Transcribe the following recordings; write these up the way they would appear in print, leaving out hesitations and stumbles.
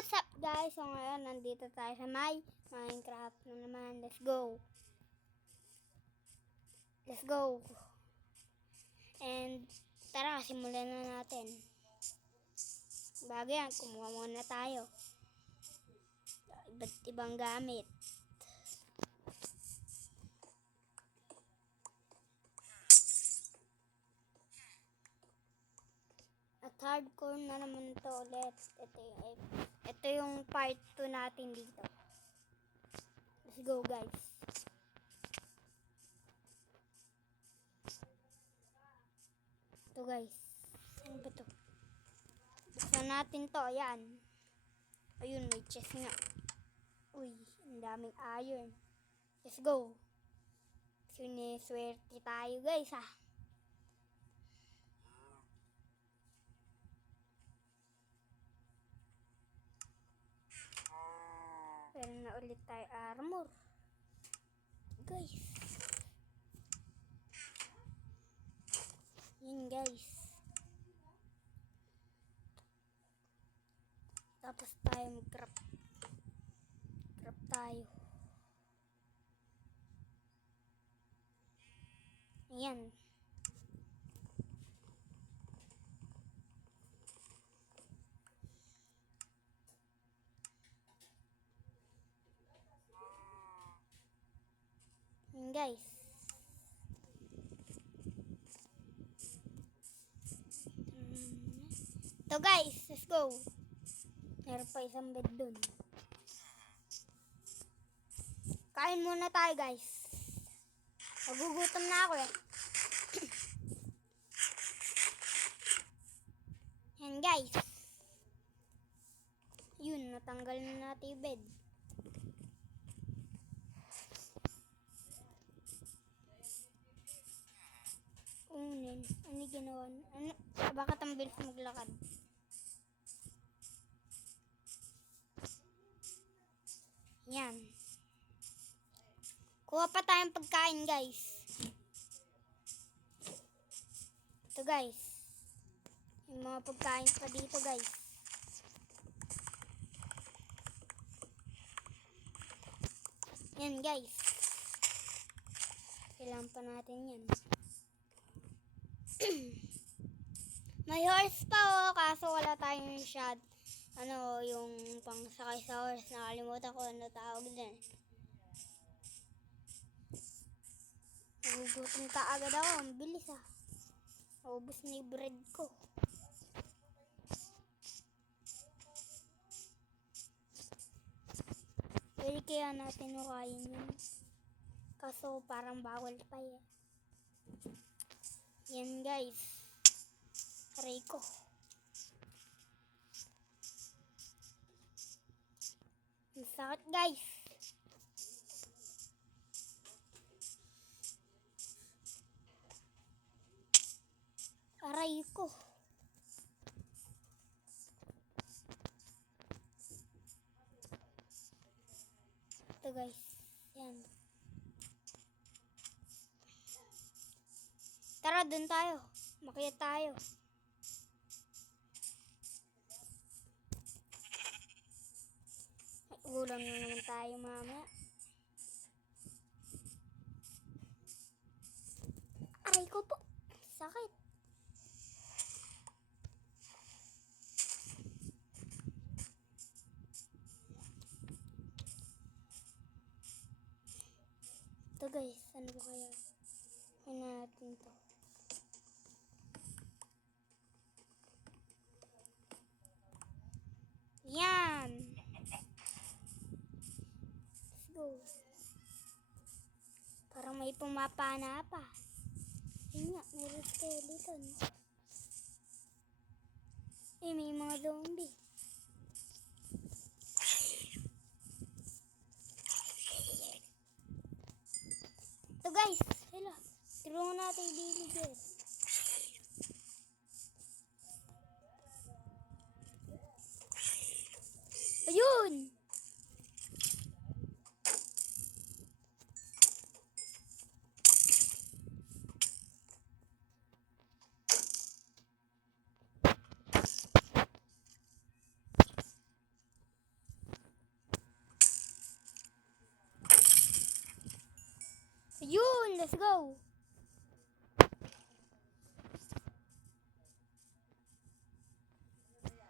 What's up guys? So ngayon nandito tayo sa Minecraft na naman. Let's go. Let's go. And tara, simulan na natin. Bago yan, kumuha muna tayo. Iba't ibang gamit. At hardcore na naman to ulit. Ito yung part 2 natin dito. Let's go guys. Ito guys. Ano ba to? Buksan natin to. Ayan. Ayun, may chest nga. Uy, ang daming iron. Let's go. Siniswerte tayo guys ha. Pero na ulit tayo armor. Guys. Yan guys. Tapos tayo mag-craft. Craft tayo. Ayan. Ayan guys. Ito guys, let's go. Meron pa isang bed dun. Kain muna tayo guys. Nagugutom na ako eh. Yan guys. Yun, natanggal na natin yung bed. Unin. Ano ginawa? Ano? Bakit ang bilis maglakad? Yan. Kuha pa tayong pagkain guys. Ito guys. Yung mga pagkain pa dito guys. Yan guys. Kailangan pa natin yan. May horse pa oh, kaso wala tayong shot. Ano, yung pang sakay sa horse. Nakalimutan ko ano tawag din. Nagugutom ka agad ako. Ang bilis ah. Naubos na yung bread ko. Pwede kaya natin ukayin yun. Kaso parang bawal pa eh. Yan guys. Aray ko. Ang sakit guys. Aray ko. Ito guys. Yan. Tara, dun tayo. Makiya tayo. Ulam na naman tayo mamaya. Aray ko po. Sakit. Ito guys, ano ba kaya? Ano natin to? Yan! Let's go. Parang may pumapana pa. Yun nga, may skeleton. Eh, may mga zombie. Ito guys, hello. Tulungan natin yung villager. Ayun! Yun, let's go.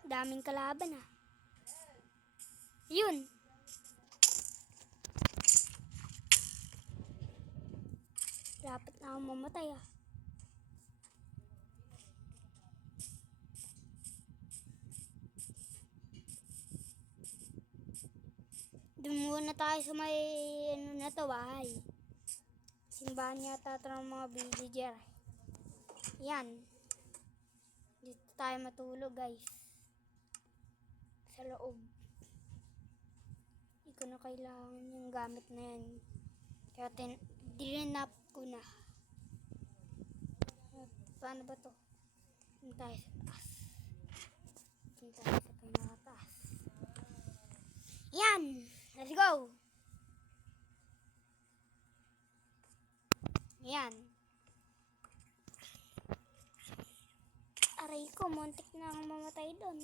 Daming kalaban ah. Yun. Dapat na akong mamatay ah. Doon muna tayo sa may ano na to, bahay. Simbahan yata ito ng mga villager. Yan. Dito tayo matulog guys. Sa loob. Hindi ko na kailangan yung gamit na yan. Kaya dinap ko na. Paano ba to? Doon tayo sa taas. Doon tayo sa pinakataas. Yan! Let's go! Yan. Aray ko, muntik na akong mamatay doon.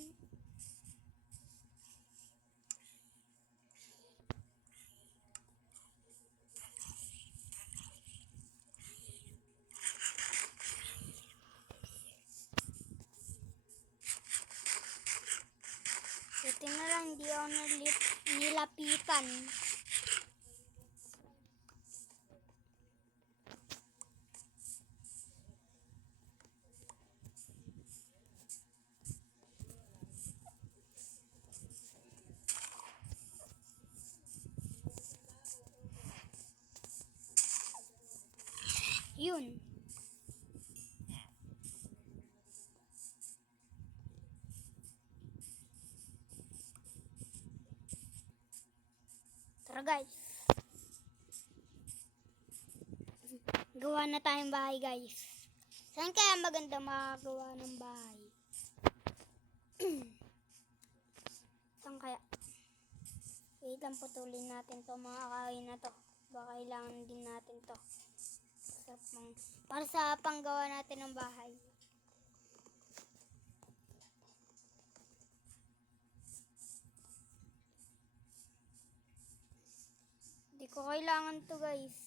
Buti na lang, hindi ako nilapitan. Yun. Tara guys. Gawa na tayong bahay guys. Saan kaya maganda makagawa ng bahay? Saan kaya? Wait lang, putulin natin to mga kahoy na to. Baka kailangan din natin to. Para sa panggawa natin ng bahay. Hindi ko kailangan to guys.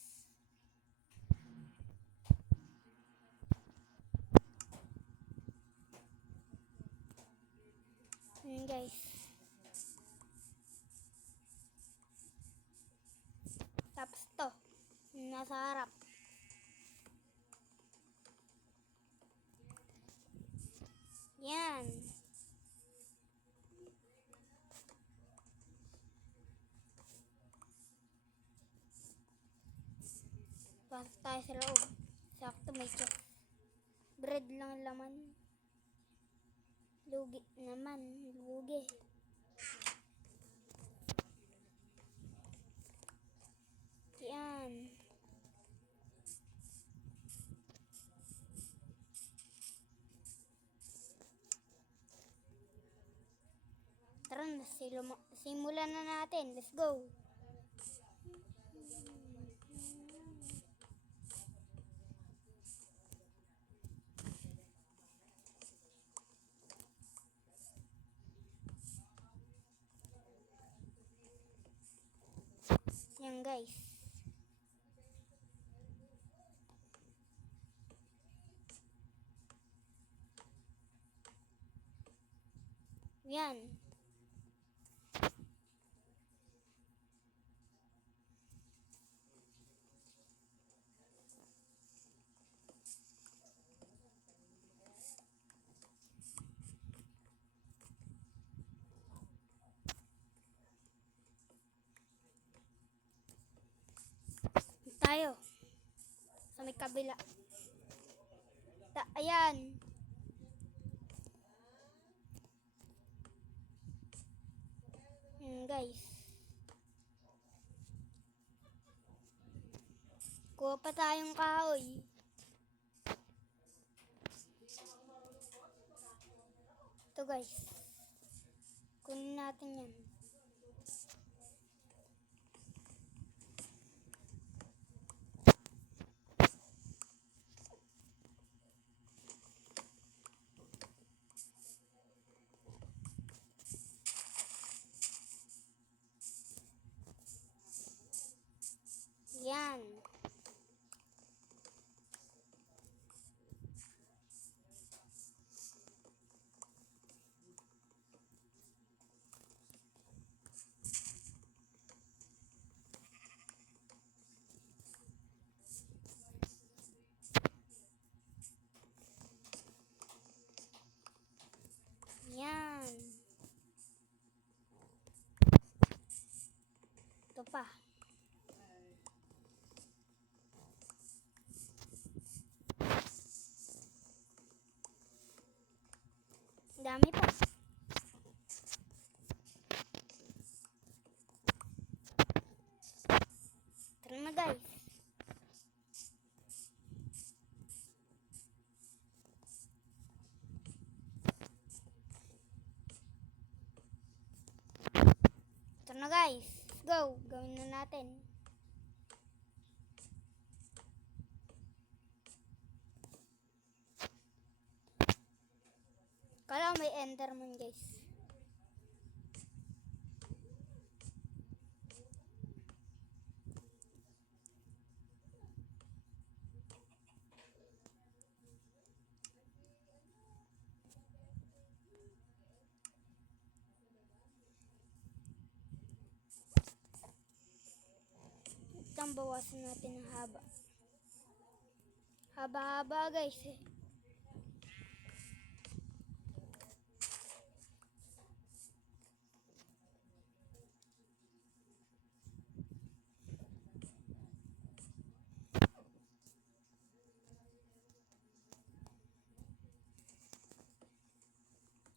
Ayan guys. Tapos to. Nasa harap. Yan. Pasok tayo sa loob. Sakto may chest. Bread lang laman. Lugi naman. Lugi. Yan. Tara na, simulan na natin. Let's go. Yan guys. Yan. Tayo. Sa may kabila. Ayan. Guys. Kuha pa tayong kahoy. Ito guys. Kunin natin yan. Yan. pa. Ang dami pa. Tara na guys. Tara na guys. Let's go. Gawin na natin. Kala may enderman guys. Itang bawasan natin ang haba. Haba-haba guys eh.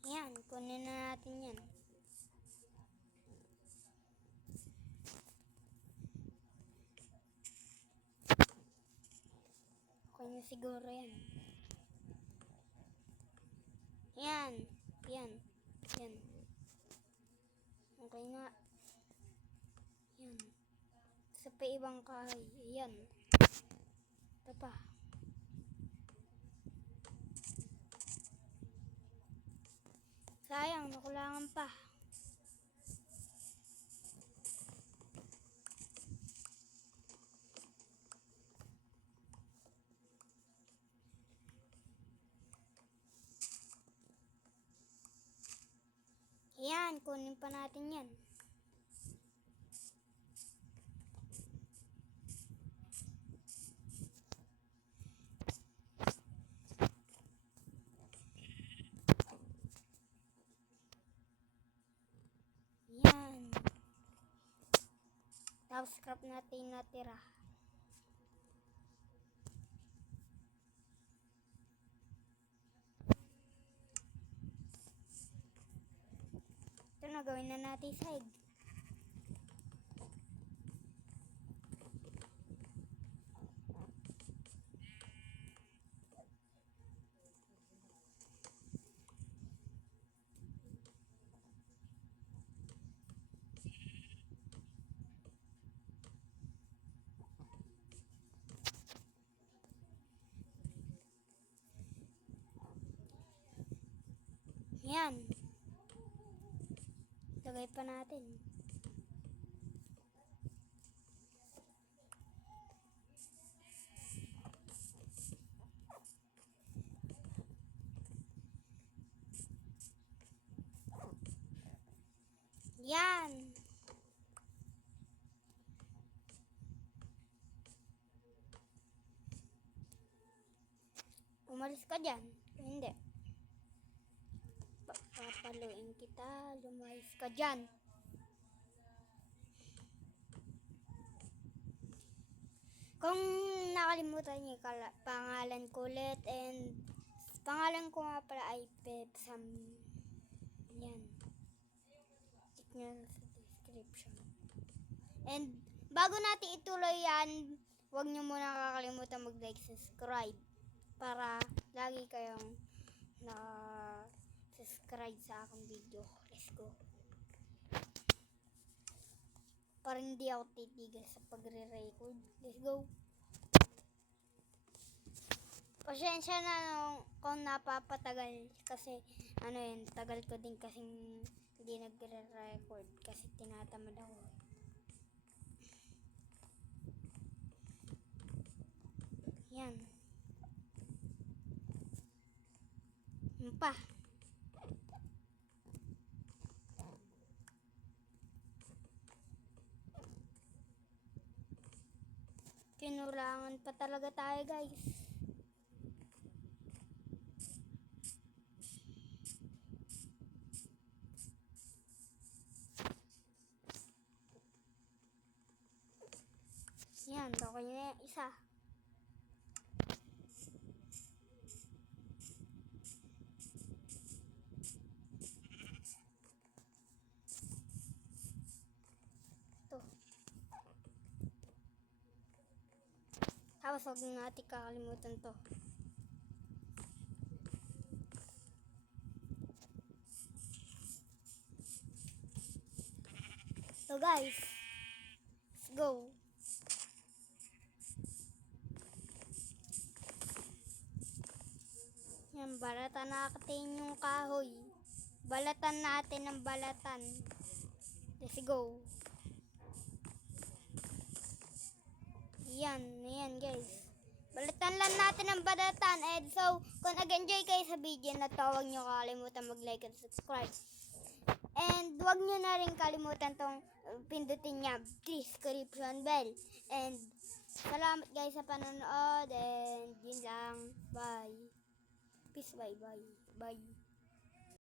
Yan, kunin na natin yan. Okay na siguro yan. Yan. Yan. Yan. Okay na. Yan. Sa pa ibang kahoy. Yan. Ito pa. Sayang, nakulangan pa. Yan, kunin pa natin yan. Yan. Tapos scrap natin natira. Ito na, gawin na natin side. Yan. Lagay pa natin. Yan. Umalis ka dyan. Hindi. Papaluin kita. Lumayas ka dyan. Kung nakalimutan niyo pangalan ko ulit, and pangalan ko nga pala ay Pepsam. Yan. Check nyo sa description. And bago natin ituloy yan, huwag nyo muna kakalimutan mag-like, subscribe para lagi kayong na-subscribe sa aking video. Let's go. Para hindi ako titigil sa pagre-record. Let's go. Pasensya na kung napapatagal kasi tagal ko din kasing hindi nagre-record kasi tinatamad ako. Yan. Yan pa. Kinulangan pa talaga tayo guys. Yan, okay na yung isa. Ito. Tapos huwag na natin kakalimutan to. So guys, let's go. Yan, balatan natin yung kahoy. Balatan natin ng balatan. Let's go. Yan guys. Balatan lang natin ng balatan. And so, kung nag-enjoy kayo sa video na to, huwag nyo kakalimutan mag-like and subscribe. And huwag nyo na rin kalimutan tong pindutin niya description bell. And salamat guys sa panonood. And yun lang. Bye. Peace. Bye.